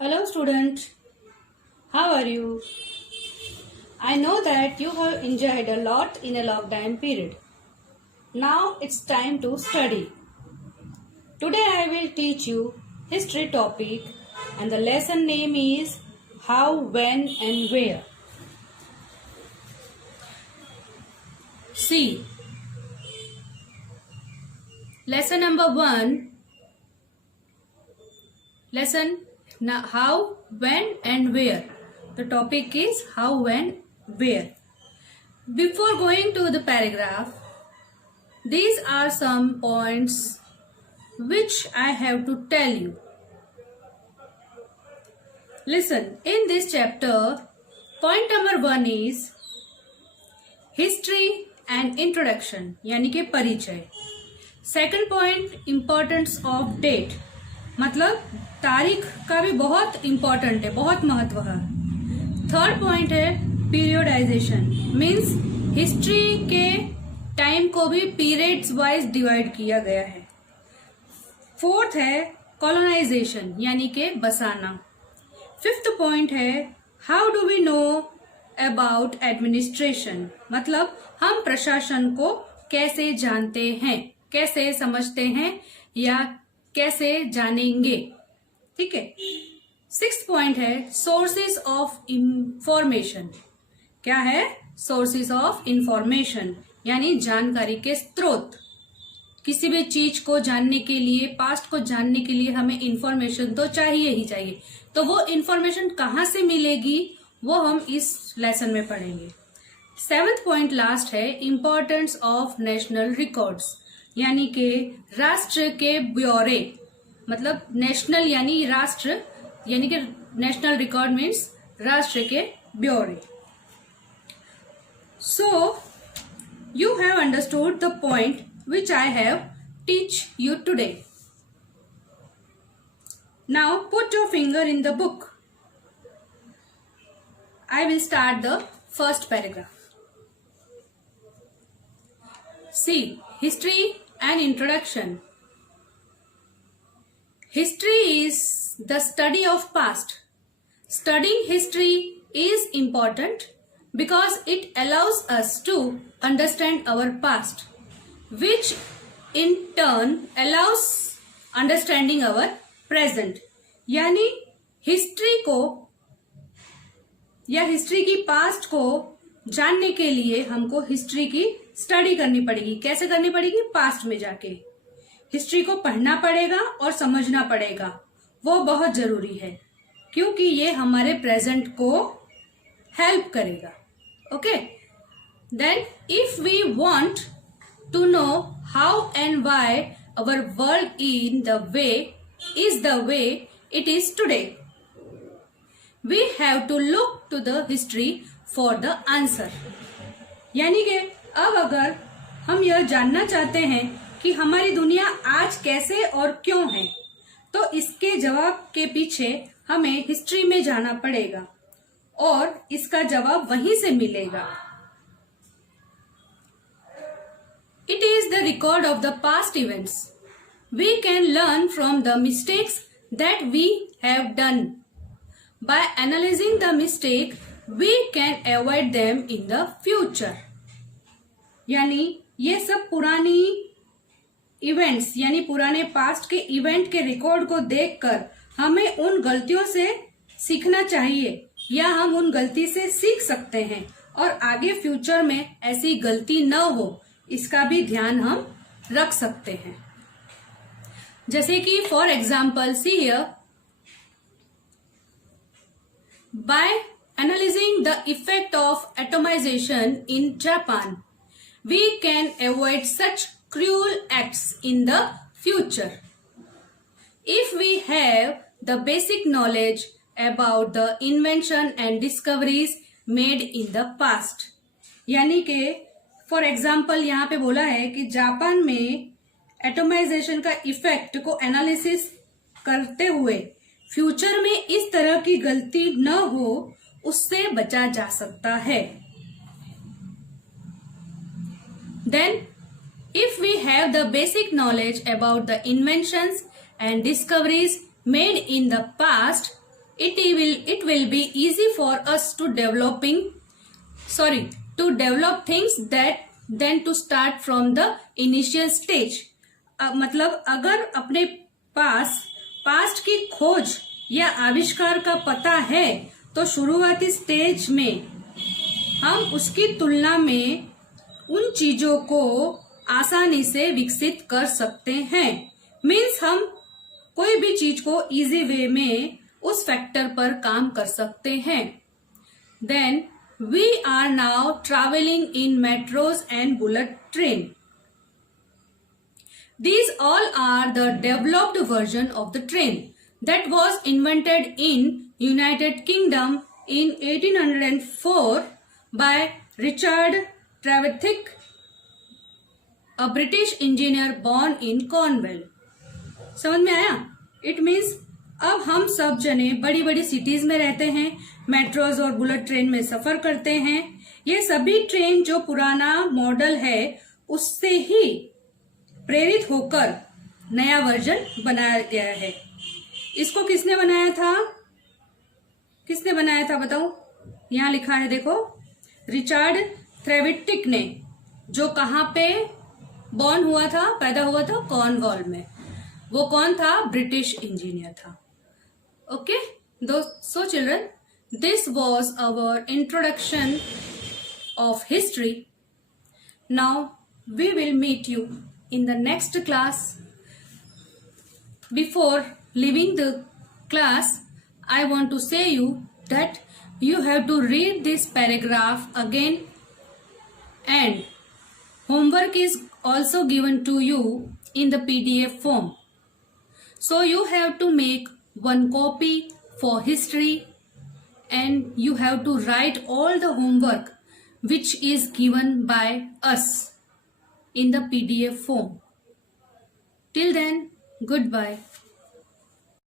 Hello, student. How are you? I know that you have enjoyed a lot in a lockdown period. Now it's time to study. Today I will teach you history topic and the lesson name is how, when and where. See, lesson number 1. Lesson how, when and where. The topic is how, when, where. Before going to the paragraph, these are some points which I have to tell you. Listen, in this chapter, point number 1 is history and introduction, यानी कि परिचय. Second point, importance of date. मतलब तारीख का भी बहुत important है, बहुत महत्व है. थर्ड पॉइंट है पीरियडाइजेशन, मीन्स हिस्ट्री के टाइम को भी पीरियड्स वाइज डिवाइड किया गया है. फोर्थ है कॉलोनाइजेशन, यानी कि बसाना. फिफ्थ पॉइंट है how do we know about administration, मतलब हम प्रशासन को कैसे जानते हैं, कैसे समझते हैं या कैसे जानेंगे. ठीक है. सिक्स्थ पॉइंट है सोर्सेस ऑफ इंफॉर्मेशन. क्या है? सोर्सेस ऑफ इंफॉर्मेशन, यानी जानकारी के स्रोत. किसी भी चीज को जानने के लिए, पास्ट को जानने के लिए हमें इंफॉर्मेशन तो चाहिए ही चाहिए. तो वो इंफॉर्मेशन कहाँ से मिलेगी वो हम इस लेसन में पढ़ेंगे. सेवेंथ पॉइंट लास्ट है इम्पोर्टेंस ऑफ नेशनल रिकॉर्ड्स, यानी कि राष्ट्र के ब्यौरे. मतलब नेशनल यानी राष्ट्र, यानी कि नेशनल रिकॉर्ड मीन्स राष्ट्र के ब्यौरे. So you have understood the point which I have teach you today. Now put your finger in the book. I will start the first paragraph. See, history and introduction. History is the study of past. Studying history is important because it allows us to understand our past, which in turn allows understanding our present. यानी history को या history की past को जानने के लिए हमको history की स्टडी करनी पड़ेगी. कैसे करनी पड़ेगी? पास्ट में जाके हिस्ट्री को पढ़ना पड़ेगा और समझना पड़ेगा. वो बहुत जरूरी है क्योंकि ये हमारे प्रेजेंट को हेल्प करेगा. Okay. Then if we want to know how and why our world is the way it is today, we have to look to the history for the answer. यानी कि अब अगर हम यह जानना चाहते हैं कि हमारी दुनिया आज कैसे और क्यों है, तो इसके जवाब के पीछे हमें हिस्ट्री में जाना पड़ेगा और इसका जवाब वहीं से मिलेगा. It is the record of the past events. We can learn from the mistakes that we have done. By analyzing the mistake, we can avoid them in the future. यानी ये सब पुरानी इवेंट्स यानी पुराने पास्ट के event के record को देखकर हमें उन गलतियों से सीखना चाहिए या हम उन गलती से सीख सकते हैं और आगे फ्यूचर में ऐसी गलती न हो इसका भी ध्यान हम रख सकते हैं. जैसे कि for example see here, by analysing the effect of atomisation in Japan we can avoid such cruel acts in the future. If we have the basic knowledge about the invention and discoveries made in the past. यानी कि for example यहाँ पे बोला है कि Japan में atomisation का effect को एनालिसिस करते हुए फ्यूचर में इस तरह की गलती न हो उससे बचा जा सकता है. Then if we have the basic knowledge about the inventions and discoveries made in the past, it will be easy for us to develop things that than to start from the initial stage. मतलब अगर अपने पास past की खोज या आविष्कार का पता है तो शुरुआती स्टेज में हम उसकी तुलना में उन चीजों को आसानी से विकसित कर सकते हैं. मीन्स हम कोई भी चीज को इजी वे में उस फैक्टर पर काम कर सकते हैं. Then we are now travelling in metros and bullet train. These all are the developed version of the train that was invented in United Kingdom in 1804 by Richard Trevithick, a British engineer born in Cornwall. समझ में आया? It means अब हम सब जने बड़ी बड़ी cities में रहते हैं, मेट्रोज और बुलेट ट्रेन में सफर करते हैं. ये सभी ट्रेन जो पुराना मॉडल है उससे ही प्रेरित होकर नया वर्जन बनाया गया है. इसको किसने बनाया था बताओ? यहाँ लिखा है देखो, रिचार्ड थ्रेविटिक ने, जो कहाँ पे पैदा हुआ था कॉर्नवॉल में. वो कौन था? ब्रिटिश इंजीनियर था. Okay so children, this was our introduction of history. Now we will meet you in the next class. Before leaving the class, I want to say you that you have to read this paragraph again, and homework is also given to you in the PDF form. So you have to make one copy for history, and you have to write all the homework which is given by us in the PDF form. Till then, goodbye.